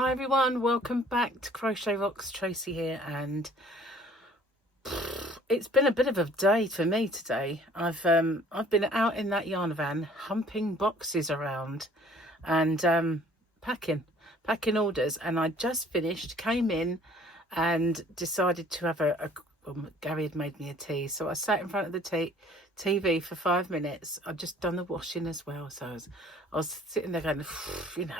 Hi everyone, welcome back to Crochet Rocks. Tracy here, and it's been a bit of a day for me today. I've been out in that yarn van humping boxes around and packing orders, and I just finished, came in and decided to have Gary had made me a tea, so I sat in front of the TV for 5 minutes. I'd just done the washing as well, so I was sitting there going, you know.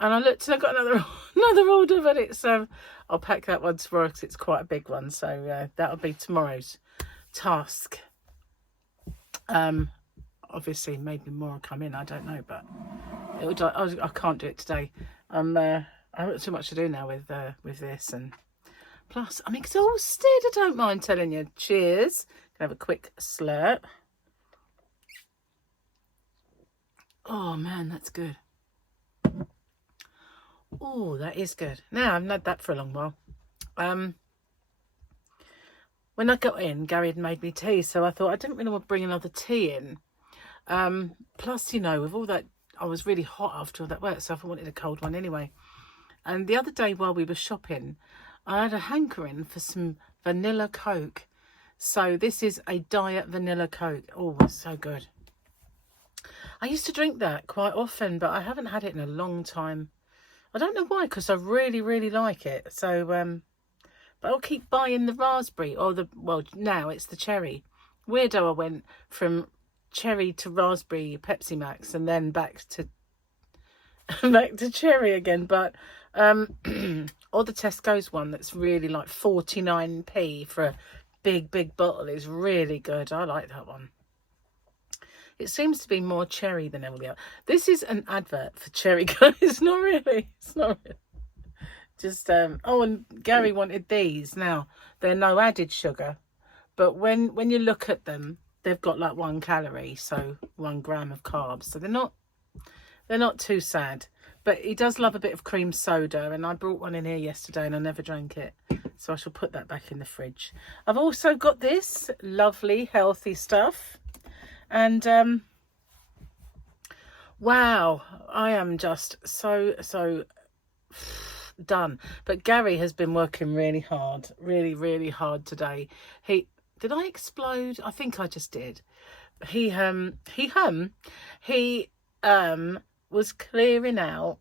And I looked and I got another order, but it's I'll pack that one tomorrow because it's quite a big one. So that'll be tomorrow's task. Obviously maybe more will come in. I don't know, but I can't do it today. I've got too much to do now with this, and plus I'm exhausted. I don't mind telling you. Cheers. Can have a quick slurp. Oh man, that's good. Oh, that is good. Now, I haven't had that for a long while. When I got in, Gary had made me tea, so I thought I didn't really want to bring another tea in. Plus, you know, with all that, I was really hot after all that work, so I wanted a cold one anyway. And the other day while we were shopping, I had a hankering for some vanilla Coke. So this is a diet vanilla Coke. Oh, it's so good. I used to drink that quite often, but I haven't had it in a long time. I don't know why, because I really, really like it. So, but I'll keep buying the raspberry or well, now it's the cherry. Weirdo, I went from cherry to raspberry Pepsi Max and then back to cherry again. But, or the Tesco's one that's really like 49p for a big bottle is really good. I like that one. It seems to be more cherry than all the other. This is an advert for cherry, guys. It's not really. It's not really. Just, oh, and Gary wanted these. Now, they're no added sugar. But when you look at them, they've got like 1 calorie. So 1 gram of carbs. So they're not too sad. But he does love a bit of cream soda. And I brought one in here yesterday and I never drank it. So I shall put that back in the fridge. I've also got this lovely, healthy stuff. And wow, I am just so done. But Gary has been working really hard, really hard today. Did I explode? I think I just did. He was clearing out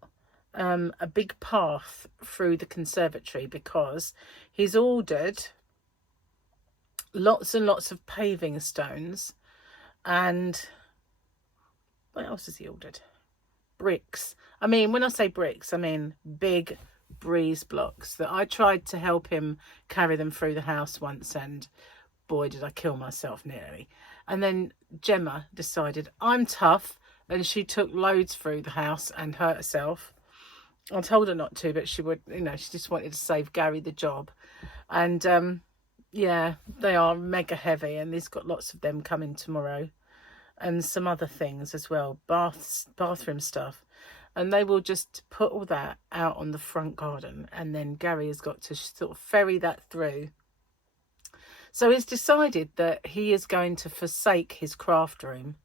a big path through the conservatory because he's ordered lots and lots of paving stones. And what else has he ordered? Bricks. I mean, when I say bricks, I mean big breeze blocks that I tried to help him carry them through the house once, and boy, did I kill myself nearly. And then Gemma decided I'm tough, and she took loads through the house and hurt herself. I told her not to, but she would, you know, she just wanted to save Gary the job. And yeah, they are mega heavy, and he's got lots of them coming tomorrow, and some other things as well, bathroom stuff. And they will just put all that out on the front garden, and then Gary has got to sort of ferry that through. So he's decided that he is going to forsake his craft room.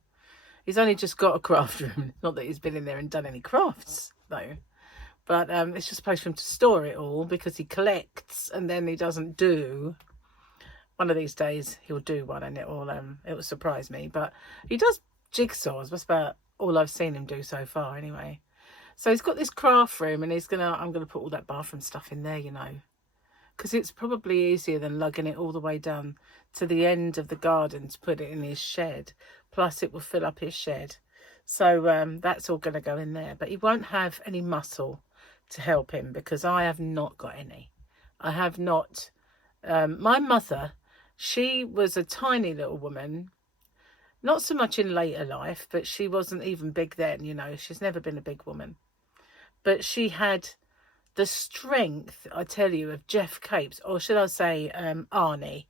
He's only just got a craft room, not that he's been in there and done any crafts though. But it's just a place for him to store it all because he collects and then he doesn't do. One of these days he'll do one and it will surprise me. But he does jigsaws. That's about all I've seen him do so far anyway. So he's got this craft room, and I'm gonna put all that bathroom stuff in there, you know, because it's probably easier than lugging it all the way down to the end of the garden to put it in his shed. Plus it will fill up his shed. So that's all gonna go in there. But he won't have any muscle to help him because I have not got any. I have not. My mother, she was a tiny little woman, not so much in later life, but she wasn't even big then, you know. She's never been a big woman. But she had the strength, I tell you, of Jeff Capes, or should I say Arnie.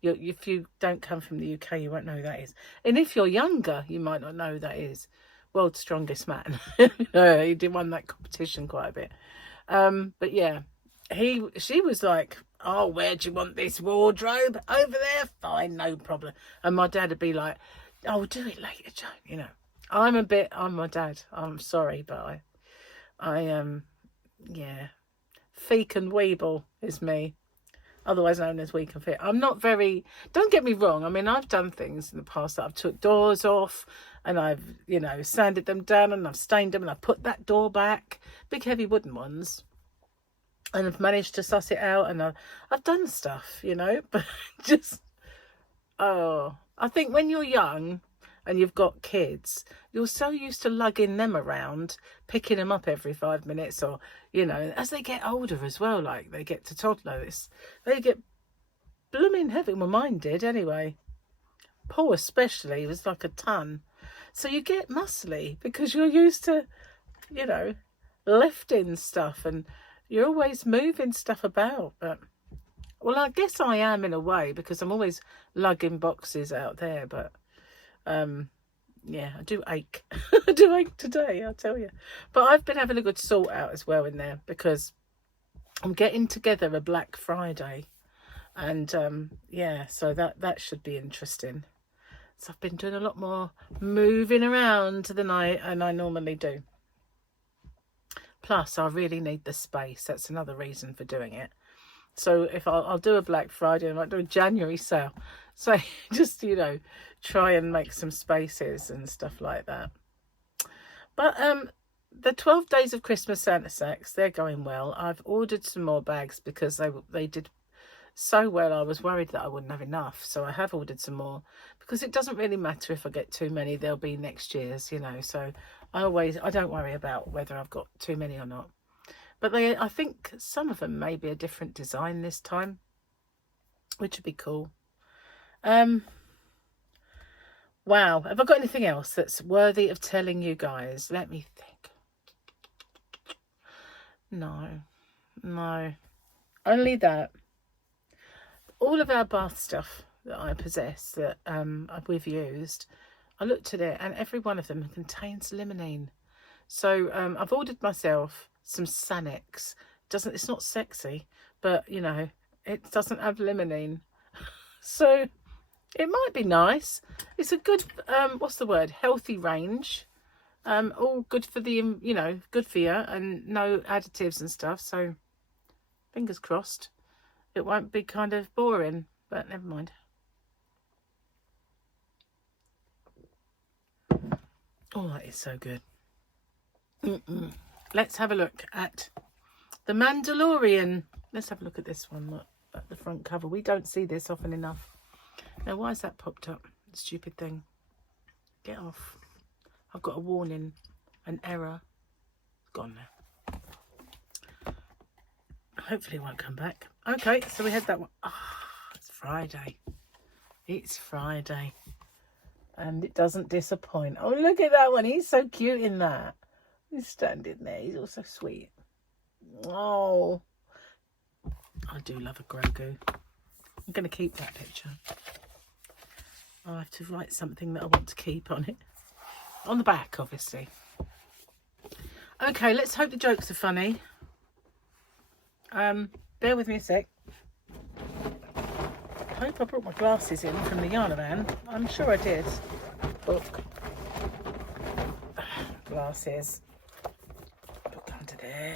If you don't come from the UK, you won't know who that is. And if you're younger, you might not know who that is. World's strongest man. He did won that competition quite a bit. But yeah, she was like, oh, where do you want this wardrobe? Over there? Fine, no problem. And my dad would be like, oh, we'll do it later, Joan. You know, I'm my dad. I'm sorry, but I yeah, Feek and Weeble is me, otherwise known as Week and Fit. I'm not very, don't get me wrong, I mean, I've done things in the past that I've took doors off and I've, you know, sanded them down and I've stained them and I've put that door back, big heavy wooden ones, and I've managed to suss it out, and I've done stuff, you know, but just, oh, I think when you're young and you've got kids, you're so used to lugging them around, picking them up every 5 minutes, or, you know, as they get older as well, like they get to toddlers, they get blooming heavy. Well, mine did anyway. Paul especially was like a ton. So you get muscly because you're used to, you know, lifting stuff, and you're always moving stuff about. But, well, I guess I am in a way, because I'm always lugging boxes out there, but yeah, I do ache. I do ache today, I'll tell you. But I've been having a good sort out as well in there, because I'm getting together a Black Friday, and yeah, so that should be interesting. So I've been doing a lot more moving around than I normally do. Plus, I really need the space. That's another reason for doing it. So if I'll do a Black Friday, I might do a January sale. So just, you know, try and make some spaces and stuff like that. But the 12 Days of Christmas Santa sacks, they're going well. I've ordered some more bags because they did so well. I was worried that I wouldn't have enough, so I have ordered some more, because it doesn't really matter if I get too many. They'll be next year's, you know. So I don't worry about whether I've got too many or not. But I think some of them may be a different design this time, which would be cool. Wow, have I got anything else that's worthy of telling you guys? Let me think. No, only that all of our bath stuff that I possess, that we've used, I looked at it and every one of them contains limonene. So I've ordered myself some Sanex. It's not sexy, but you know, it doesn't have limonene. So it might be nice. It's a good, what's the word? Healthy range. All good for the, you know, good for you, and no additives and stuff. So fingers crossed it won't be kind of boring, but never mind. Oh, that is so good. Let's have a look at The Mandalorian. Let's have a look at this one. Look at the front cover. We don't see this often enough. Now, why is that popped up? Stupid thing. Get off. I've got a warning. An error. It's gone now. Hopefully it won't come back. Okay, so we had that one. It's Friday. It's Friday. And it doesn't disappoint. Oh, look at that one. He's so cute in that. He's standing there. He's also sweet. Oh. I do love a Grogu. I'm going to keep that picture. I have to write something that I want to keep on it. On the back, obviously. Okay, let's hope the jokes are funny. Bear with me a sec. I hope I brought my glasses in from the Yarn van. I'm sure I did. Book. Glasses. Book under there.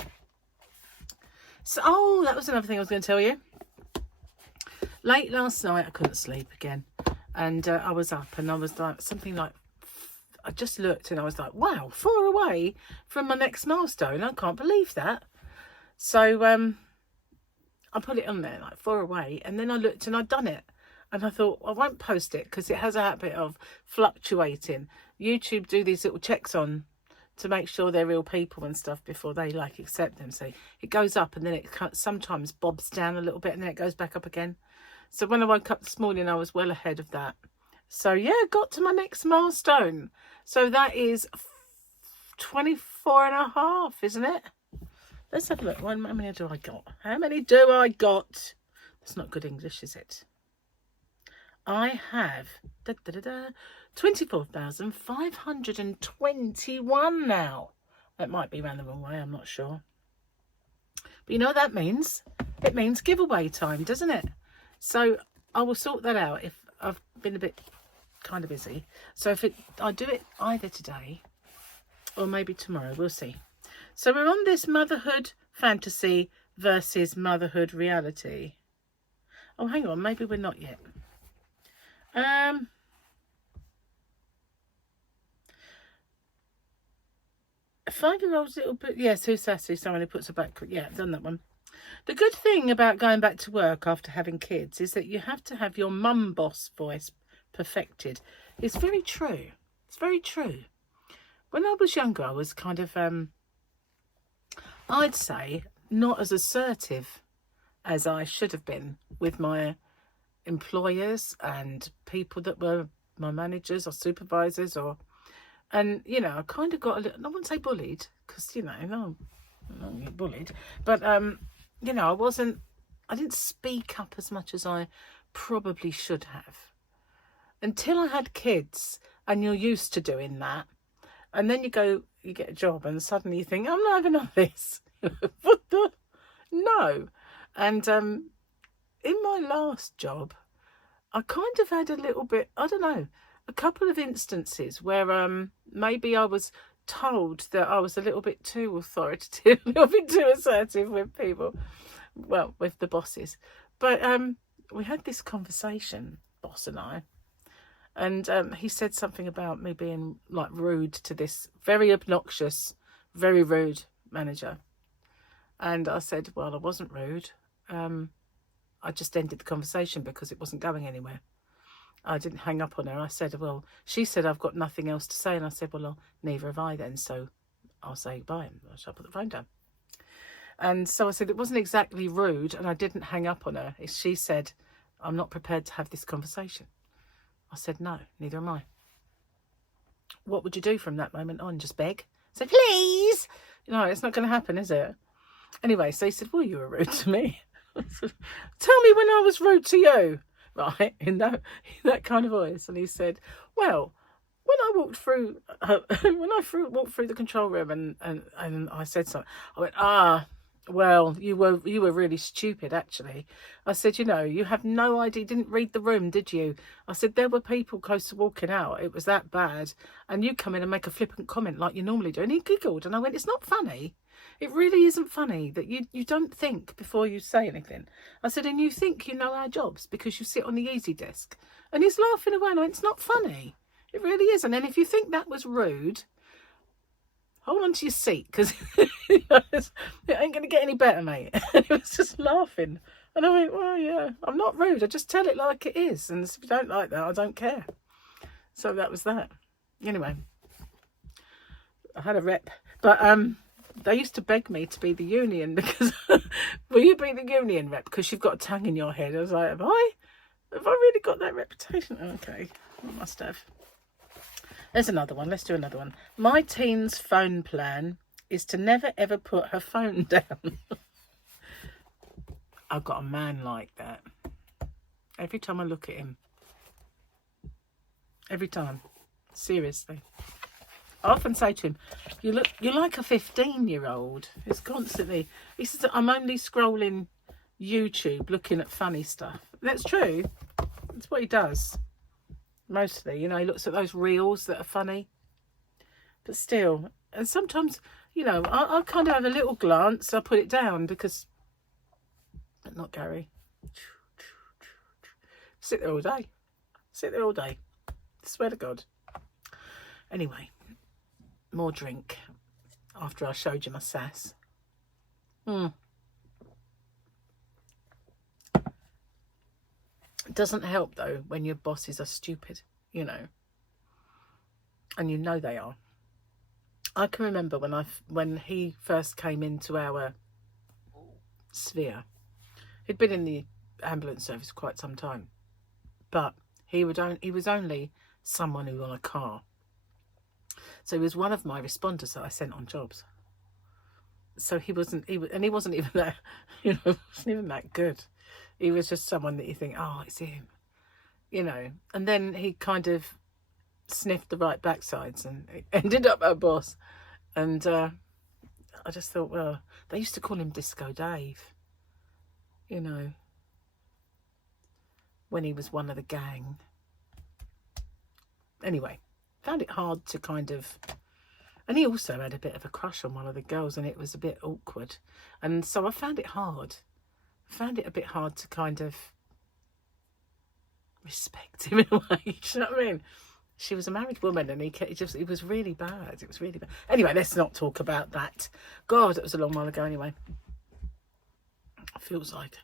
So, oh, that was another thing I was going to tell you. Late last night, I couldn't sleep again. And I was up and I was like, I just looked and I was like, wow, 4 away from my next milestone. I can't believe that. So I put it on there, like 4 away. And then I looked and I'd done it. And I thought, I won't post it because it has a habit of fluctuating. YouTube do these little checks on to make sure they're real people and stuff before they like accept them. So it goes up and then it sometimes bobs down a little bit and then it goes back up again. So when I woke up this morning, I was well ahead of that. So yeah, got to my next milestone. So that is 24 and a half, isn't it? Let's have a look. How many do I got? How many do I got? That's not good English, is it? I have 24,521 now. That might be around the wrong way, I'm not sure. But you know what that means? It means giveaway time, doesn't it? So I will sort that out. If I've been a bit kind of busy. So I do it either today or maybe tomorrow. We'll see. So we're on this motherhood fantasy versus motherhood reality. Oh, hang on, maybe we're not yet. 5-year-old's little bit, yes, who's sassy? Someone who puts her back. Yeah, I've done that one. The good thing about going back to work after having kids is that you have to have your mum boss voice perfected. It's very true. It's very true. When I was younger, I was kind of, I'd say, not as assertive as I should have been with my employers and people that were my managers or supervisors, or, and, you know, I kind of got a little, I wouldn't say bullied, because, you know, no, I don't get bullied, but, you know, I didn't speak up as much as I probably should have. Until I had kids, and you're used to doing that. And then you get a job, and suddenly you think, I'm not having all this. What the? No. And in my last job, I kind of had a little bit, I don't know, a couple of instances where maybe I was told that I was a little bit too authoritative, a little bit too assertive with people. Well, with the bosses. But we had this conversation, boss and I, and he said something about me being like rude to this very obnoxious, very rude manager. And I said, well, I wasn't rude. I just ended the conversation because it wasn't going anywhere. I didn't hang up on her. I said, well, she said, I've got nothing else to say. And I said, well, neither have I then. So I'll say bye. And I shall put the phone down. And so I said, it wasn't exactly rude. And I didn't hang up on her. She said, I'm not prepared to have this conversation. I said, no, neither am I. What would you do from that moment on? Just beg? Say, please? No, it's not going to happen, is it? Anyway, so he said, well, you were rude to me. Said, tell me when I was rude to you. Right, in that kind of voice. And he said, well, when I walked through, walked through the control room and I said something, I went, well, you were really stupid, actually. I said, you know, you have no idea, didn't read the room, did you? I said, there were people close to walking out. It was that bad. And you come in and make a flippant comment like you normally do. And he giggled. And I went, it's not funny. It really isn't funny that you don't think before you say anything. I said, and you think you know our jobs because you sit on the easy desk. And he's laughing away. And I went, it's not funny. It really isn't. And if you think that was rude, hold on to your seat, because it ain't going to get any better, mate. And he was just laughing. And I went, well, yeah, I'm not rude. I just tell it like it is. And if you don't like that, I don't care. So that was that. Anyway, I had a rep. But they used to beg me to be the union because, will you be the union rep? Because you've got a tongue in your head. I was like, have I really got that reputation? Okay, I must have. There's another one. Let's do another one. My teen's phone plan is to never ever put her phone down. I've got a man like that. Every time I look at him. Every time. Seriously. I often say to him, you're like a 15-year-old. It's constantly, he says, I'm only scrolling YouTube looking at funny stuff. That's true. That's what he does. Mostly, you know, he looks at those reels that are funny. But still, and sometimes, you know, I'll kind of have a little glance. I'll put it down because, but not Gary. Sit there all day. Sit there all day. I swear to God. Anyway, more drink after I showed you my sass. It doesn't help, though, when your bosses are stupid, you know. And you know they are. I can remember when he first came into our sphere. He'd been in the ambulance service quite some time. But he was only someone who was on a car. So he was one of my responders that I sent on jobs. So he wasn't even that, you know, wasn't even that good. He was just someone that you think, oh, it's him, you know. And then he kind of sniffed the right backsides and ended up our boss. And I just thought, well, they used to call him Disco Dave, you know, when he was one of the gang. Anyway, found it hard to kind of And he also had a bit of a crush on one of the girls, and it was a bit awkward. And so I found it hard. I found it a bit hard to kind of respect him in a way. You know what I mean? She was a married woman, and it was really bad. It was really bad. Anyway, let's not talk about that. God, it was a long while ago anyway. Feels like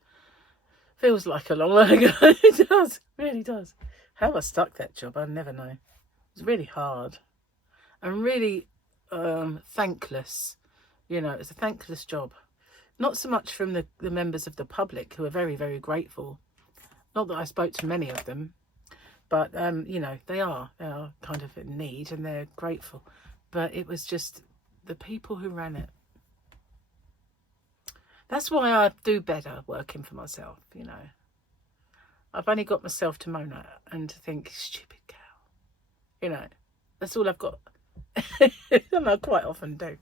a long while ago. It does, really does. How I stuck that job, I never know. It was really hard and really thankless. You know, it's a thankless job. Not so much from the members of the public, who are very, very grateful. Not that I spoke to many of them, but you know, they are kind of in need and they're grateful. But it was just the people who ran it. That's why I do better working for myself, you know. I've only got myself to moan at and to think, stupid girl. You know, that's all I've got. And I quite often do.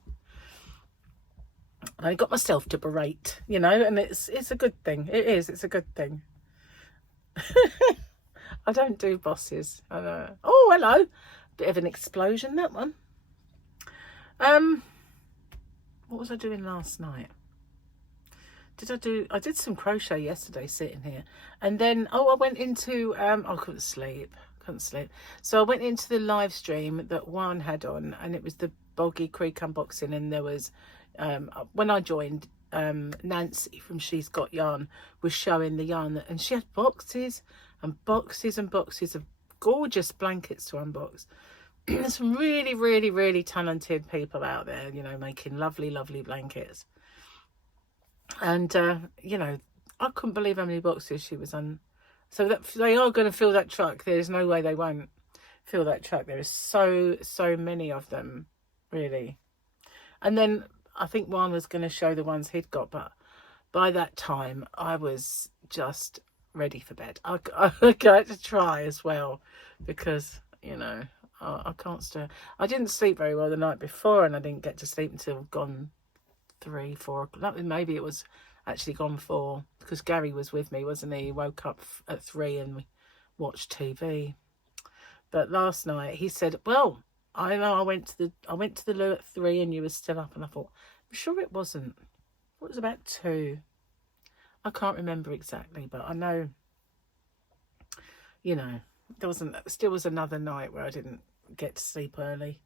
I got myself to berate, you know, and it's a good thing. It is. It's a good thing. I don't do bosses. I know. Oh, hello. Bit of an explosion, that one. What was I doing last night? I did some crochet yesterday sitting here, and then I went into I couldn't sleep. So I went into the live stream that Juan had on, and it was the Boggy Creek unboxing, and there was when I joined, Nancy from She's Got Yarn was showing the yarn, and she had boxes and boxes and boxes of gorgeous blankets to unbox. There's some really, really, really talented people out there, you know, making lovely, lovely blankets. And you know, I couldn't believe how many boxes she was on. So that they are going to fill that truck. There's no way they won't fill that truck. There is so many of them, really. And then I think one was going to show the ones he'd got, but by that time I was just ready for bed. I got to try as well, because, you know, I can't stir. I didn't sleep very well the night before, and I didn't get to sleep until gone 3, 4 o'clock. Maybe it was actually gone 4, because Gary was with me, wasn't he? He woke up at 3 and we watched TV. But last night he said, well, I know I went to the loo at 3 and you were still up, and I thought, I'm sure it wasn't. It was about 2. I can't remember exactly, but I know, you know, still was another night where I didn't get to sleep early.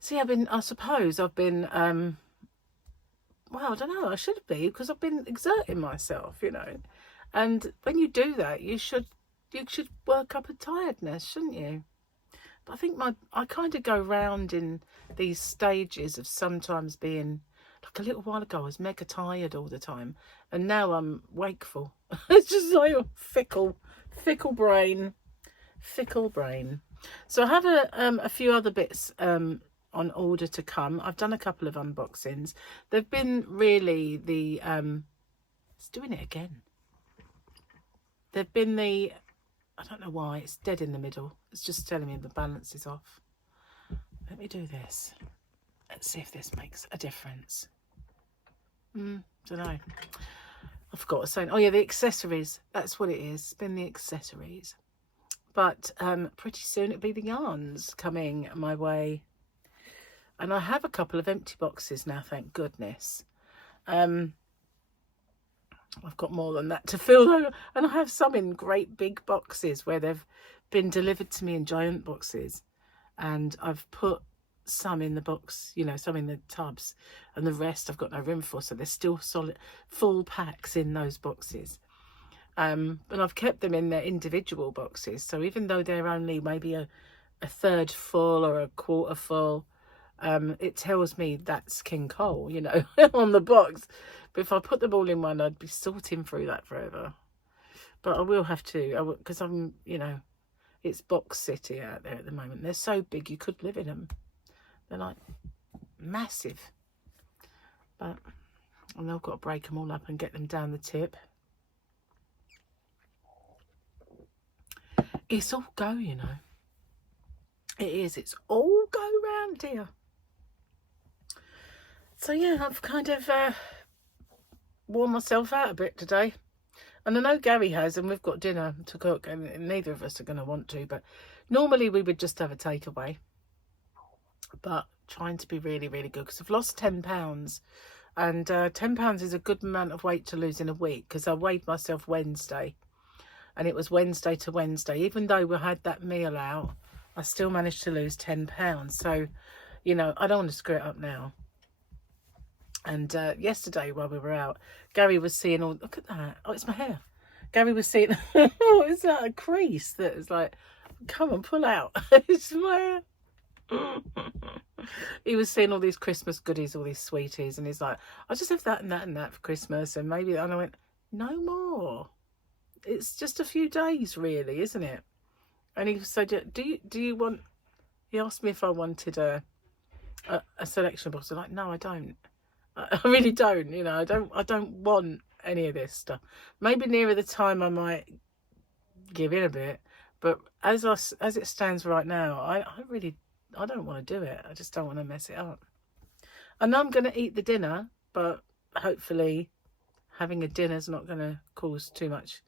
See, I suppose I've been, well, I don't know, I should be, because I've been exerting myself, you know. And when you do that, you should work up a tiredness, shouldn't you? But I think I kind of go round in these stages of sometimes being, like a little while ago, I was mega tired all the time. And now I'm wakeful. It's just like a fickle brain. So I have a few other bits, on order to come. I've done a couple of unboxings. They've been really the it's doing it again. They've been the, I don't know why it's dead in the middle. It's just telling me the balance is off. Let me do this. Let's see if this makes a difference. Don't know. I forgot what I was saying. Oh yeah, the accessories. That's what it is. It's been the accessories. But pretty soon it'll be the yarns coming my way. And I have a couple of empty boxes now, thank goodness. I've got more than that to fill though. And I have some in great big boxes where they've been delivered to me in giant boxes. And I've put some in the box, you know, some in the tubs. And the rest I've got no room for. So there's still solid, full packs in those boxes. And I've kept them in their individual boxes. So even though they're only maybe a third full or a quarter full, it tells me that's King Cole, you know, on the box. But if I put them all in one, I'd be sorting through that forever. But I will have to, because I'm, you know, it's box city out there at the moment. They're so big you could live in them. They're like massive. But I've got to break them all up and get them down the tip. It's all go, you know. It is. It's all go round here. So yeah, I've kind of worn myself out a bit today. And I know Gary has, and we've got dinner to cook, and neither of us are going to want to, but normally we would just have a takeaway. But trying to be really, really good, because I've lost £10, and £10 is a good amount of weight to lose in a week, because I weighed myself Wednesday, and it was Wednesday to Wednesday. Even though we had that meal out, I still managed to lose £10. So, you know, I don't want to screw it up now. And yesterday while we were out, Gary was seeing all, look at that, oh, it's my hair. Gary was seeing, oh, is that a crease that is like, come on, pull out. It's my hair. He was seeing all these Christmas goodies, all these sweeties, and he's like, I'll just have that and that and that for Christmas, and maybe, and I went, no more. It's just a few days, really, isn't it? And he said, do you want, he asked me if I wanted a selection box. I'm like, no, I don't. I really don't, you know, I don't want any of this stuff. Maybe nearer the time I might give in a bit, but as it stands right now, I don't want to do it. I just don't want to mess it up. I know I'm going to eat the dinner, but hopefully having a dinner is not going to cause too much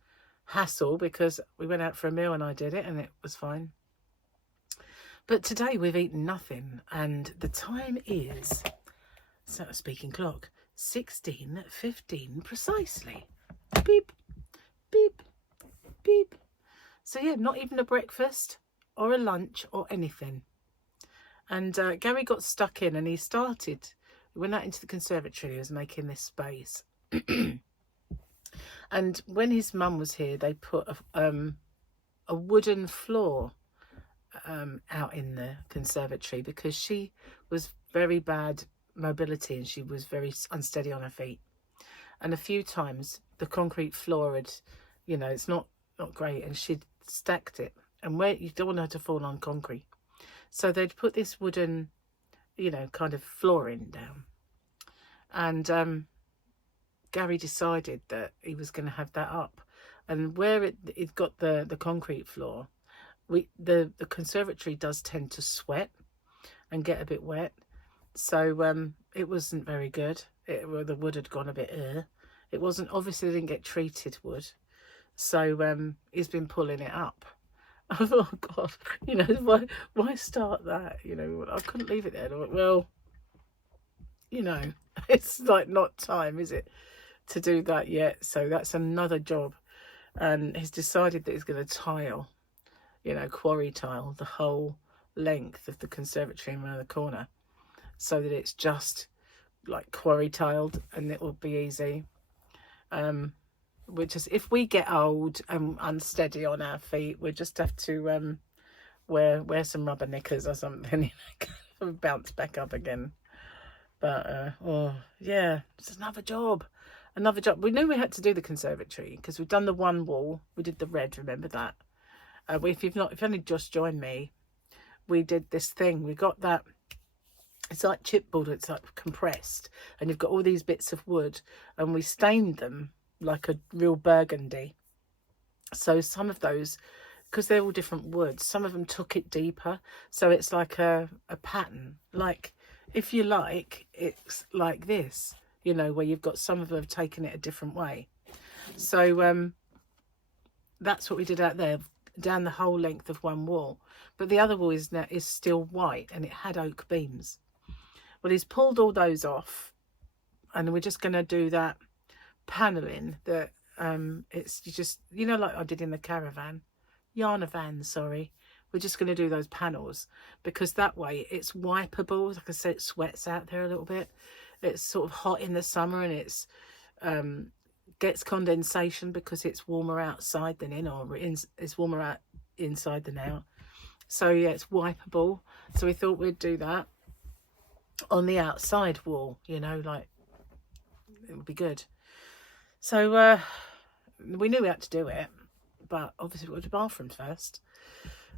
hassle, because we went out for a meal and I did it and it was fine. But today we've eaten nothing, and the time is, so speaking clock, 16:15 precisely. Beep, beep, beep. So yeah, not even a breakfast or a lunch or anything. And Gary got stuck in, and he went out into the conservatory. He was making this space. And when his mum was here, they put a wooden floor out in the conservatory, because she was very bad mobility and she was very unsteady on her feet. And a few times the concrete floor had, you know, it's not great, and she'd stacked it, and where you don't want her to fall on concrete, so they'd put this wooden, you know, kind of flooring down. And Gary decided that he was going to have that up, and where it got the concrete floor, the conservatory does tend to sweat and get a bit wet, so it wasn't very good. The wood had gone a bit it wasn't, obviously they didn't get treated wood, so he's been pulling it up. Oh God, you know, why start that? You know, I couldn't leave it there. I went, well, you know, it's like not time, is it, to do that yet? So that's another job. And he's decided that he's going to tile, you know, quarry tile the whole length of the conservatory around the corner, so that it's just like quarry tiled, and it will be easy. Which is, if we get old and unsteady on our feet, we just have to wear some rubber knickers or something, you know, and bounce back up again. But oh yeah, it's another job. We knew we had to do the conservatory because we've done the one wall. We did the red, remember that? If you've only just joined me, we did this thing. We got that. It's like chipboard. It's like compressed, and you've got all these bits of wood, and we stained them like a real burgundy. So some of those, because they're all different woods, some of them took it deeper, so it's like a pattern. Like, if you like, it's like this, you know, where you've got some of them have taken it a different way. So that's what we did out there, down the whole length of one wall. But the other wall is still white, and it had oak beams. Well, he's pulled all those off, and we're just going to do that paneling that it's just, you know, like I did in the Yarnavan, sorry. We're just going to do those panels, because that way it's wipeable. Like I said, it sweats out there a little bit. It's sort of hot in the summer, and it's gets condensation because it's warmer outside than in, or it's warmer out inside than out. So yeah, it's wipeable. So we thought we'd do that on the outside wall, you know, like it would be good. So we knew we had to do it, but obviously we got to the bathroom first.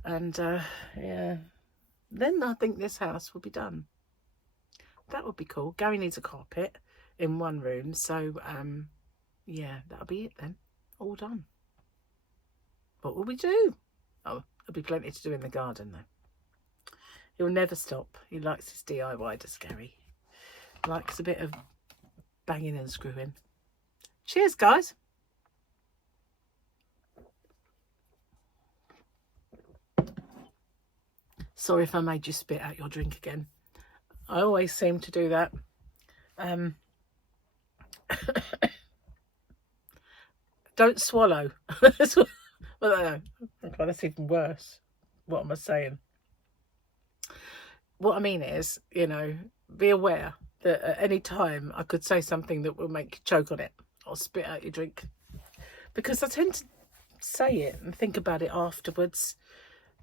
And yeah, then I think this house will be done. That would be cool. Gary needs a carpet in one room, so yeah, that'll be it then. All done. What will we do? Oh, there'll be plenty to do in the garden though. He'll never stop. He likes his DIY, does Gary. Likes a bit of banging and screwing. Cheers, guys. Sorry if I made you spit out your drink again. I always seem to do that. Don't swallow. Well, that's even worse. What am I saying? What I mean is, you know, be aware that at any time I could say something that will make you choke on it or spit out your drink. Because I tend to say it and think about it afterwards.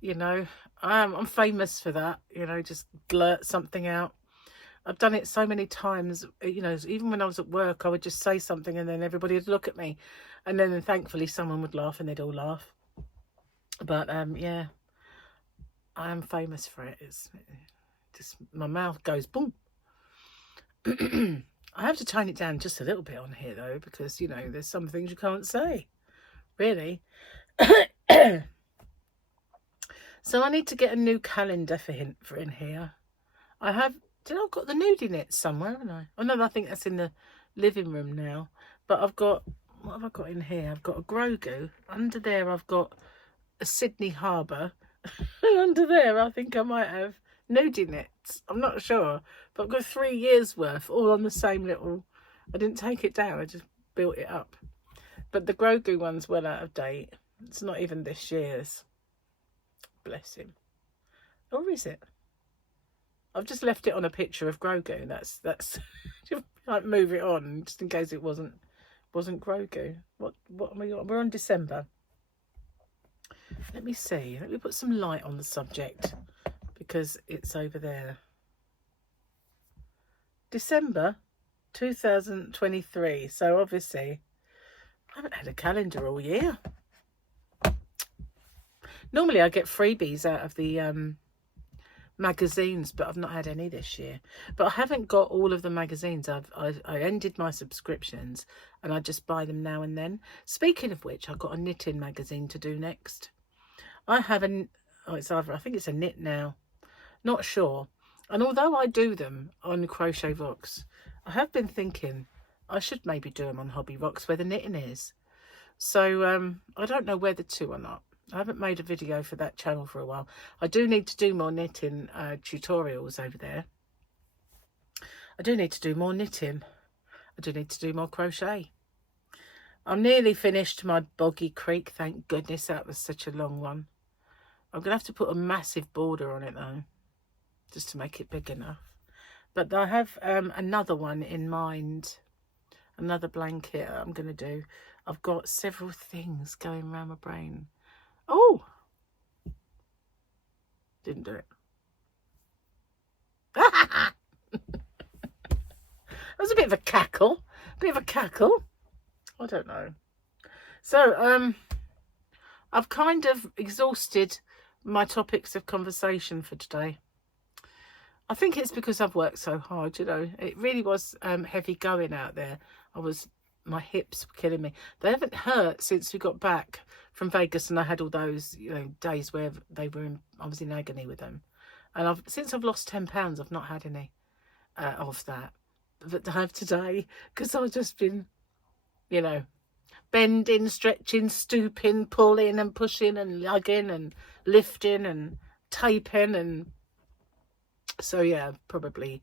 You know, I'm famous for that, you know, just blurt something out. I've done it so many times, you know, even when I was at work, I would just say something and then everybody would look at me. And then thankfully someone would laugh and they'd all laugh. But, yeah, I am famous for it. It's just, my mouth goes boom. I have to tone it down just a little bit on here, though, because, you know, there's some things you can't say. Really. So I need to get a new calendar for in here. I've got the nudie knits somewhere, haven't I? Oh, no, I think that's in the living room now. But I've got, what have I got in here? I've got a Grogu. Under there, I've got a Sydney Harbour. Under there, I think I might have nudie knits. I'm not sure. But I've got 3 years worth, all on the same little... I didn't take it down. I just built it up. But the Grogu one's well out of date. It's not even this year's. Bless him. Or is it? I've just left it on a picture of Grogu. That's like move it on just in case it wasn't Grogu. What am we on? We're on December. Let me see. Let me put some light on the subject because it's over there. December 2023. So obviously I haven't had a calendar all year. Normally I get freebies out of the magazines, but I've not had any this year. But I haven't got all of the magazines. I ended my subscriptions and I just buy them now and then. Speaking of which, I've got a knitting magazine to do next. I have I think it's a knit now. Not sure. And although I do them on Crochet Rocks, I have been thinking I should maybe do them on Hobby Rocks where the knitting is. So I don't know whether to or not. I haven't made a video for that channel for a while. I do need to do more knitting tutorials over there. I do need to do more knitting. I do need to do more crochet. I'm nearly finished my Boggy Creek. Thank goodness, that was such a long one. I'm going to have to put a massive border on it though, just to make it big enough. But I have another one in mind. Another blanket I'm going to do. I've got several things going around my brain. Oh, didn't do it. That was a bit of a cackle. I don't know. So, I've kind of exhausted my topics of conversation for today. I think it's because I've worked so hard, you know. It really was heavy going out there. My hips were killing me. They haven't hurt since we got back from Vegas, and I had all those, you know, days where I was in agony with them. And since I've lost 10 pounds, I've not had any of that I have today, because I've just been, you know, bending, stretching, stooping, pulling and pushing and lugging and lifting and taping, and so yeah, I've probably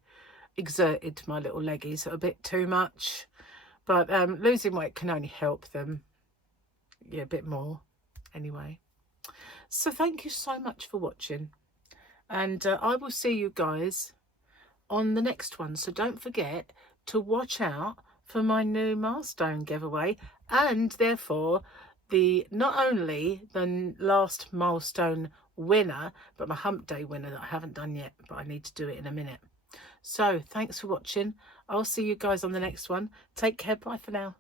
exerted my little leggies a bit too much. But losing weight can only help them, yeah, a bit more anyway. So thank you so much for watching, and I will see you guys on the next one. So don't forget to watch out for my new milestone giveaway, and therefore not only the last milestone winner, but my hump day winner that I haven't done yet, but I need to do it in a minute. So thanks for watching. I'll see you guys on the next one. Take care. Bye for now.